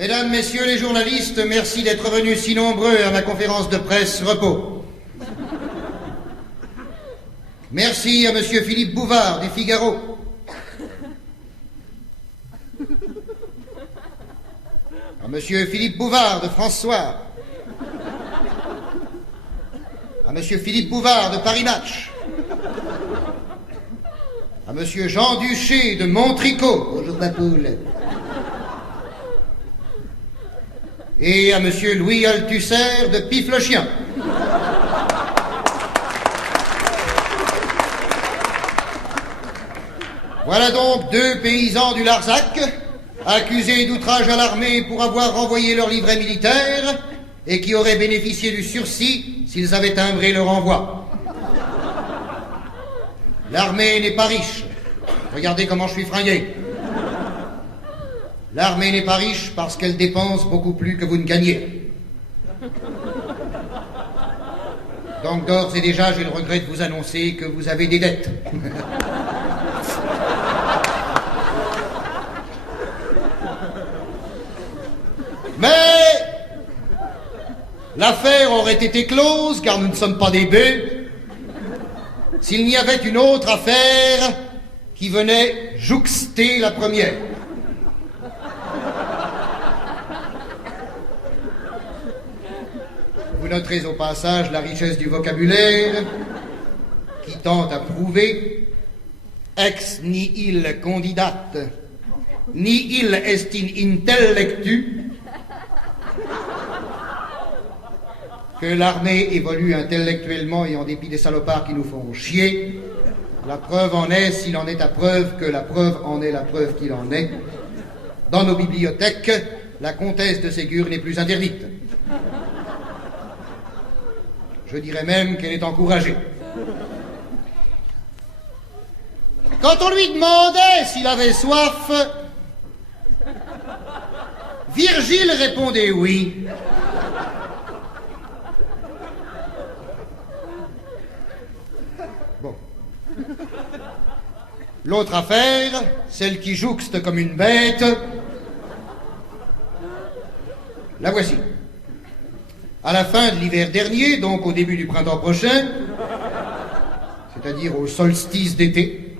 Mesdames, Messieurs les journalistes, merci d'être venus si nombreux à ma conférence de presse repos. Merci à Monsieur Philippe Bouvard du Figaro. À Monsieur Philippe Bouvard de François. À Monsieur Philippe Bouvard de Paris Match. À Monsieur Jean Duché de Montricot. Bonjour ma poule. Et à Monsieur Louis Althusser de Pif le Chien. Voilà donc deux paysans du Larzac, accusés d'outrage à l'armée pour avoir renvoyé leur livret militaire et qui auraient bénéficié du sursis s'ils avaient timbré leur envoi. L'armée n'est pas riche. Regardez comment je suis fringué. L'armée n'est pas riche parce qu'elle dépense beaucoup plus que vous ne gagnez. Donc d'ores et déjà, j'ai le regret de vous annoncer que vous avez des dettes. Mais l'affaire aurait été close, car nous ne sommes pas des bœufs, s'il n'y avait une autre affaire qui venait jouxter la première. Vous noterez au passage la richesse du vocabulaire qui tente à prouver ex nihil condidate, nihil est in intellectu, que l'armée évolue intellectuellement et en dépit des salopards qui nous font chier. La preuve en est, s'il en est à preuve, que la preuve en est la preuve qu'il en est. Dans nos bibliothèques, la comtesse de Ségur n'est plus interdite. Je dirais même qu'elle est encouragée. Quand on lui demandait s'il avait soif, Virgile répondait oui. Bon. L'autre affaire, celle qui jouxte comme une bête, la voici. À la fin de l'hiver dernier, donc au début du printemps prochain, c'est-à-dire au solstice d'été,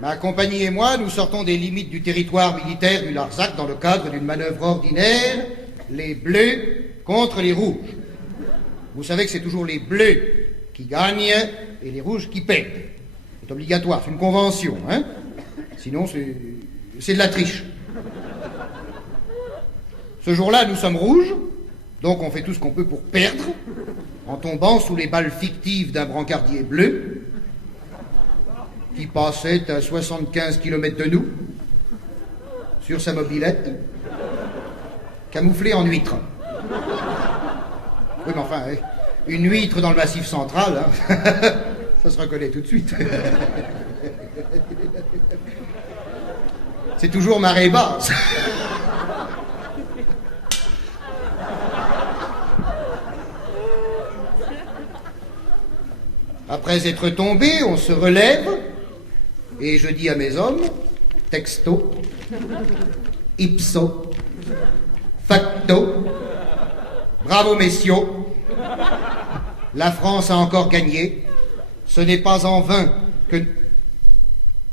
ma compagnie et moi, nous sortons des limites du territoire militaire du Larzac dans le cadre d'une manœuvre ordinaire, les bleus contre les rouges. Vous savez que c'est toujours les bleus qui gagnent et les rouges qui perdent. C'est obligatoire, c'est une convention, hein. Sinon, c'est de la triche. Ce jour-là, nous sommes rouges, donc on fait tout ce qu'on peut pour perdre, en tombant sous les balles fictives d'un brancardier bleu, qui passait à 75 km de nous, sur sa mobilette, camouflée en huître. Oui, mais enfin, une huître dans le Massif central, hein, ça se reconnaît tout de suite. C'est toujours marée basse. Après être tombé, on se relève, et je dis à mes hommes, texto, ipso, facto, bravo messieurs, la France a encore gagné, ce n'est pas en vain que...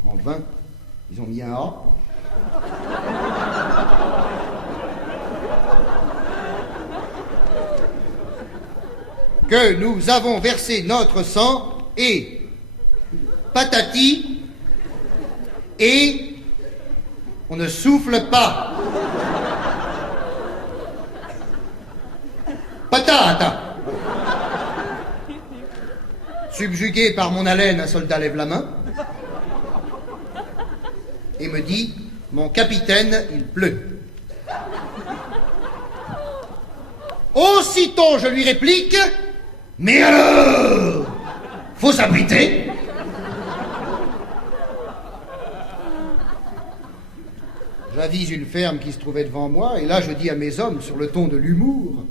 En vain, ils ont mis un A. Que nous avons versé notre sang et patati et on ne souffle pas. Patata. Subjugué par mon haleine, un soldat lève la main et me dit, mon capitaine, il pleut. Aussitôt, je lui réplique, mais alors, faut s'abriter. J'avise une ferme qui se trouvait devant moi, et là je dis à mes hommes, sur le ton de l'humour,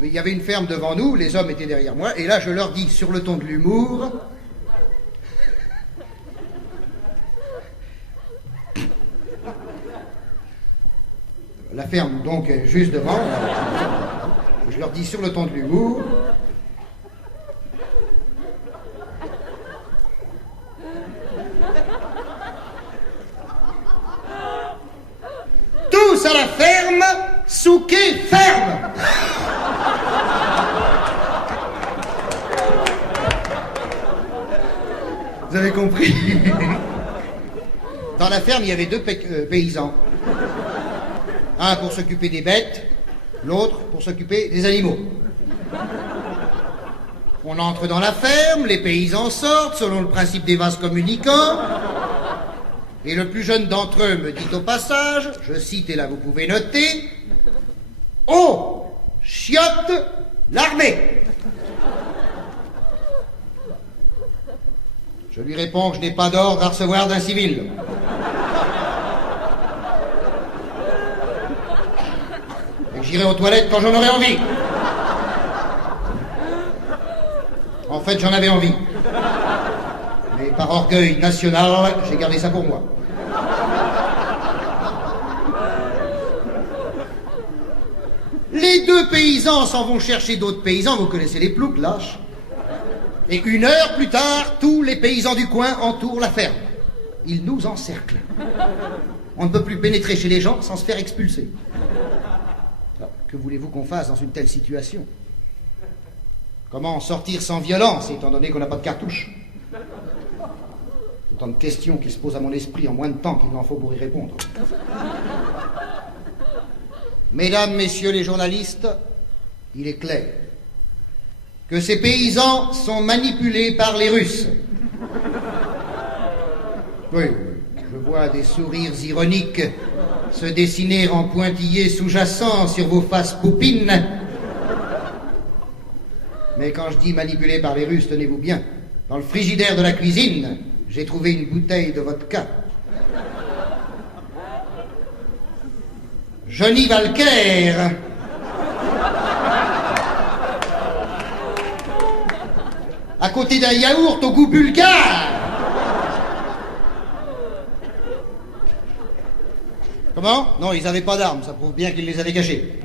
mais il y avait une ferme devant nous, les hommes étaient derrière moi, et là je leur dis, sur le ton de l'humour, La ferme, donc, est juste devant. Je leur dis sur le ton de l'humour. Tous à la ferme, Souquet ferme. Vous avez compris? Dans la ferme, il y avait deux paysans. Un pour s'occuper des bêtes, l'autre pour s'occuper des animaux. On entre dans la ferme, les paysans sortent selon le principe des vases communicants. Et le plus jeune d'entre eux me dit au passage, je cite et là vous pouvez noter, « Oh, chiotte, l'armée !» Je lui réponds que je n'ai pas d'ordre à recevoir d'un civil. Et que j'irai aux toilettes quand j'en aurai envie. En fait, j'en avais envie. Mais par orgueil national, j'ai gardé ça pour moi. Les deux paysans s'en vont chercher d'autres paysans, vous connaissez les ploucs, lâches. Et 1 heure plus tard, tous les paysans du coin entourent la ferme. Ils nous encerclent. On ne peut plus pénétrer chez les gens sans se faire expulser. Alors, que voulez-vous qu'on fasse dans une telle situation? Comment sortir sans violence, étant donné qu'on n'a pas de cartouche? Autant de questions qui se posent à mon esprit en moins de temps qu'il n'en faut pour y répondre. Mesdames, messieurs les journalistes, il est clair que ces paysans sont manipulés par les Russes. Oui, je vois des sourires ironiques se dessiner en pointillés sous-jacents sur vos faces poupines. Mais quand je dis manipulés par les Russes, tenez-vous bien, dans le frigidaire de la cuisine, j'ai trouvé une bouteille de vodka. Johnny Walker. À côté d'un yaourt au goût bulgare. Comment? Non, ils n'avaient pas d'armes, ça prouve bien qu'ils les avaient cachées.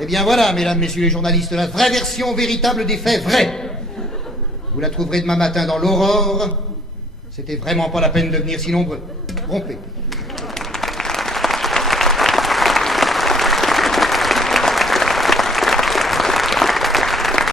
Eh bien voilà, mesdames, messieurs les journalistes, la vraie version véritable des faits vrais. Vous la trouverez demain matin dans l'Aurore. C'était vraiment pas la peine de venir si nombreux. Rompez.